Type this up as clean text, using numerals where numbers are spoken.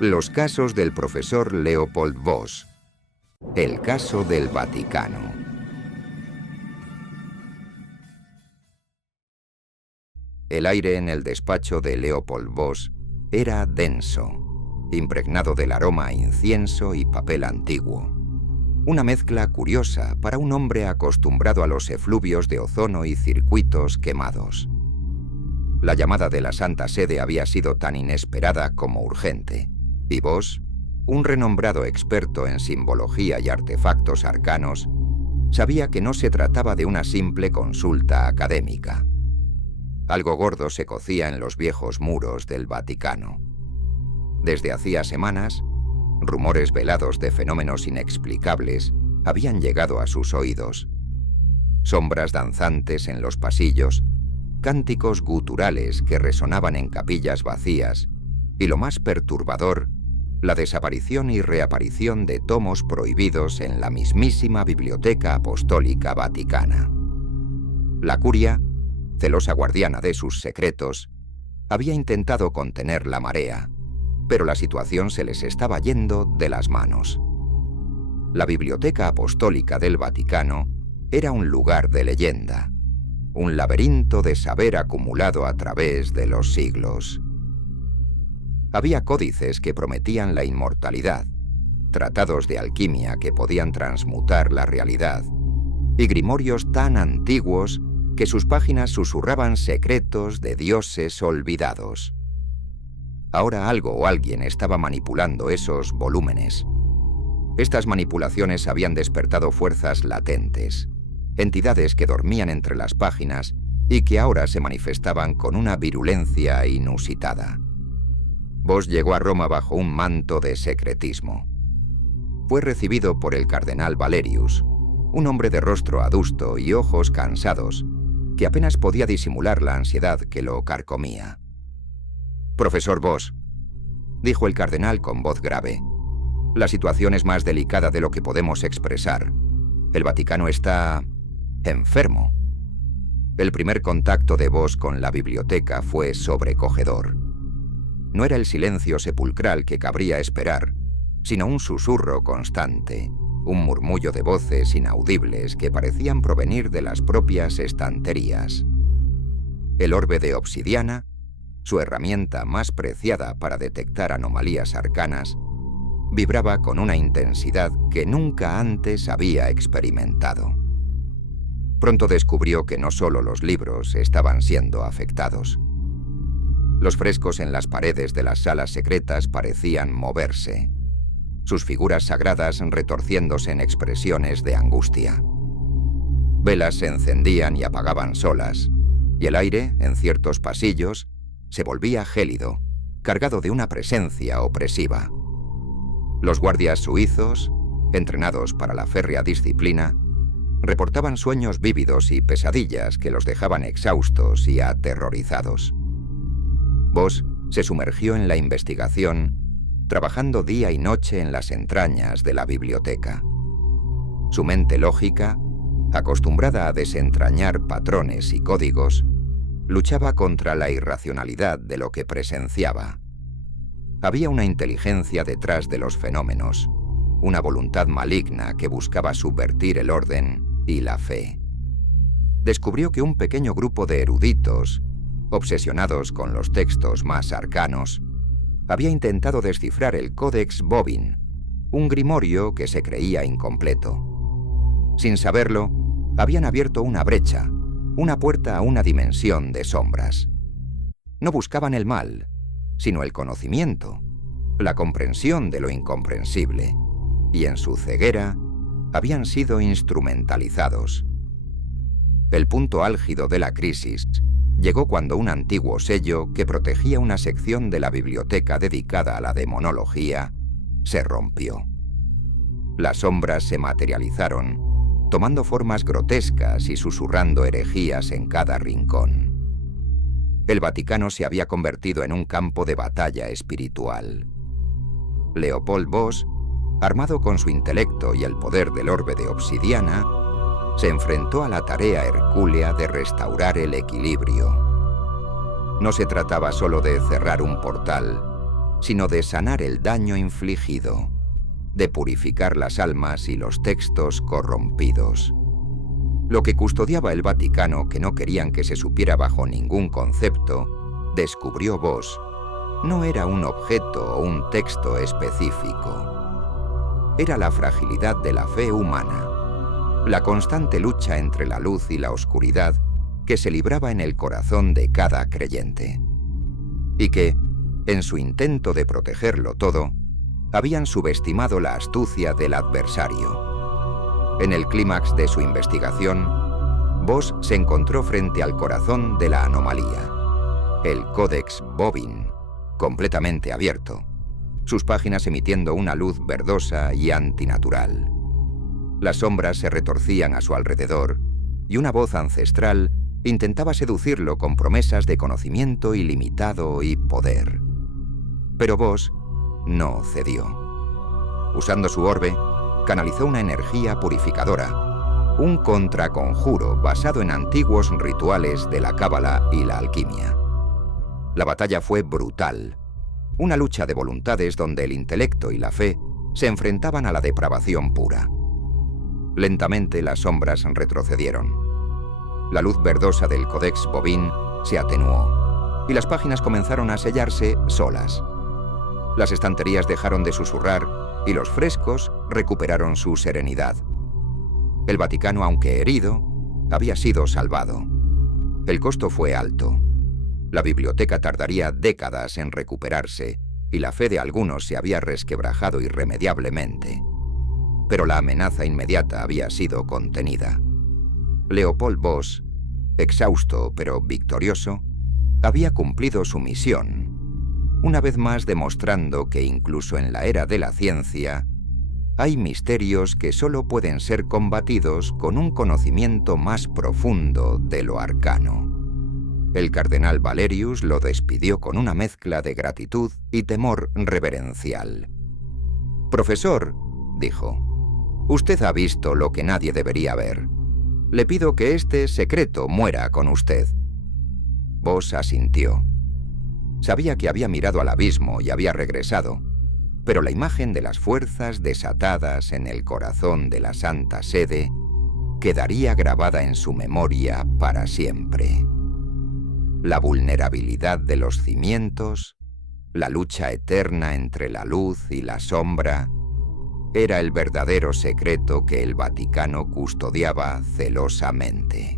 Los casos del profesor Leopold Voss. El caso del Vaticano. El aire en el despacho de Leopold Voss era denso, impregnado del aroma a incienso y papel antiguo. Una mezcla curiosa para un hombre acostumbrado a los efluvios de ozono y circuitos quemados. La llamada de la Santa Sede había sido tan inesperada como urgente, y Voss, un renombrado experto en simbología y artefactos arcanos, sabía que no se trataba de una simple consulta académica. Algo gordo se cocía en los viejos muros del Vaticano. Desde hacía semanas, rumores velados de fenómenos inexplicables habían llegado a sus oídos. Sombras danzantes en los pasillos, cánticos guturales que resonaban en capillas vacías, y lo más perturbador, la desaparición y reaparición de tomos prohibidos en la mismísima Biblioteca Apostólica Vaticana. La curia, celosa guardiana de sus secretos, había intentado contener la marea, pero la situación se les estaba yendo de las manos. La Biblioteca Apostólica del Vaticano era un lugar de leyenda, un laberinto de saber acumulado a través de los siglos. Había códices que prometían la inmortalidad, tratados de alquimia que podían transmutar la realidad, y grimorios tan antiguos que sus páginas susurraban secretos de dioses olvidados. Ahora algo o alguien estaba manipulando esos volúmenes. Estas manipulaciones habían despertado fuerzas latentes, entidades que dormían entre las páginas y que ahora se manifestaban con una virulencia inusitada. Voss llegó a Roma bajo un manto de secretismo. Fue recibido por el cardenal Valerius, un hombre de rostro adusto y ojos cansados, que apenas podía disimular la ansiedad que lo carcomía. «Profesor Voss», dijo el cardenal con voz grave, «la situación es más delicada de lo que podemos expresar. El Vaticano está enfermo». El primer contacto de Voss con la biblioteca fue sobrecogedor. No era el silencio sepulcral que cabría esperar, sino un susurro constante, un murmullo de voces inaudibles que parecían provenir de las propias estanterías. El orbe de obsidiana, su herramienta más preciada para detectar anomalías arcanas, vibraba con una intensidad que nunca antes había experimentado. Pronto descubrió que no solo los libros estaban siendo afectados. Los frescos en las paredes de las salas secretas parecían moverse, sus figuras sagradas retorciéndose en expresiones de angustia. Velas se encendían y apagaban solas, y el aire, en ciertos pasillos, se volvía gélido, cargado de una presencia opresiva. Los guardias suizos, entrenados para la férrea disciplina, reportaban sueños vívidos y pesadillas que los dejaban exhaustos y aterrorizados. Voss se sumergió en la investigación, trabajando día y noche en las entrañas de la biblioteca. Su mente lógica, acostumbrada a desentrañar patrones y códigos, luchaba contra la irracionalidad de lo que presenciaba. Había una inteligencia detrás de los fenómenos, una voluntad maligna que buscaba subvertir el orden y la fe. Descubrió que un pequeño grupo de eruditos, obsesionados con los textos más arcanos, había intentado descifrar el Codex Bovin, un grimorio que se creía incompleto. Sin saberlo, habían abierto una brecha, una puerta a una dimensión de sombras. No buscaban el mal, sino el conocimiento, la comprensión de lo incomprensible, y en su ceguera habían sido instrumentalizados. El punto álgido de la crisis llegó cuando un antiguo sello que protegía una sección de la biblioteca dedicada a la demonología se rompió. Las sombras se materializaron, tomando formas grotescas y susurrando herejías en cada rincón. El Vaticano se había convertido en un campo de batalla espiritual. Leopold Voss, armado con su intelecto y el poder del orbe de obsidiana, se enfrentó a la tarea hercúlea de restaurar el equilibrio. No se trataba solo de cerrar un portal, sino de sanar el daño infligido, de purificar las almas y los textos corrompidos. Lo que custodiaba el Vaticano, que no querían que se supiera bajo ningún concepto, descubrió Vos, no era un objeto o un texto específico. Era la fragilidad de la fe humana, la constante lucha entre la luz y la oscuridad que se libraba en el corazón de cada creyente. Y que, en su intento de protegerlo todo, habían subestimado la astucia del adversario. En el clímax de su investigación, Vos se encontró frente al corazón de la anomalía, el Codex Bobin, completamente abierto, sus páginas emitiendo una luz verdosa y antinatural. Las sombras se retorcían a su alrededor y una voz ancestral intentaba seducirlo con promesas de conocimiento ilimitado y poder. Pero Vos no cedió. Usando su orbe, canalizó una energía purificadora, un contraconjuro basado en antiguos rituales de la cábala y la alquimia. La batalla fue brutal, una lucha de voluntades donde el intelecto y la fe se enfrentaban a la depravación pura. Lentamente las sombras retrocedieron. La luz verdosa del Codex Bobin se atenuó y las páginas comenzaron a sellarse solas. Las estanterías dejaron de susurrar y los frescos recuperaron su serenidad. El Vaticano, aunque herido, había sido salvado. El costo fue alto. La biblioteca tardaría décadas en recuperarse y la fe de algunos se había resquebrajado irremediablemente. Pero la amenaza inmediata había sido contenida. Leopold Vos, exhausto pero victorioso, había cumplido su misión, una vez más demostrando que incluso en la era de la ciencia hay misterios que solo pueden ser combatidos con un conocimiento más profundo de lo arcano. El cardenal Valerius lo despidió con una mezcla de gratitud y temor reverencial. «Profesor», dijo, «usted ha visto lo que nadie debería ver. Le pido que este secreto muera con usted». Vos asintió. Sabía que había mirado al abismo y había regresado, pero la imagen de las fuerzas desatadas en el corazón de la Santa Sede quedaría grabada en su memoria para siempre. La vulnerabilidad de los cimientos, la lucha eterna entre la luz y la sombra, era el verdadero secreto que el Vaticano custodiaba celosamente.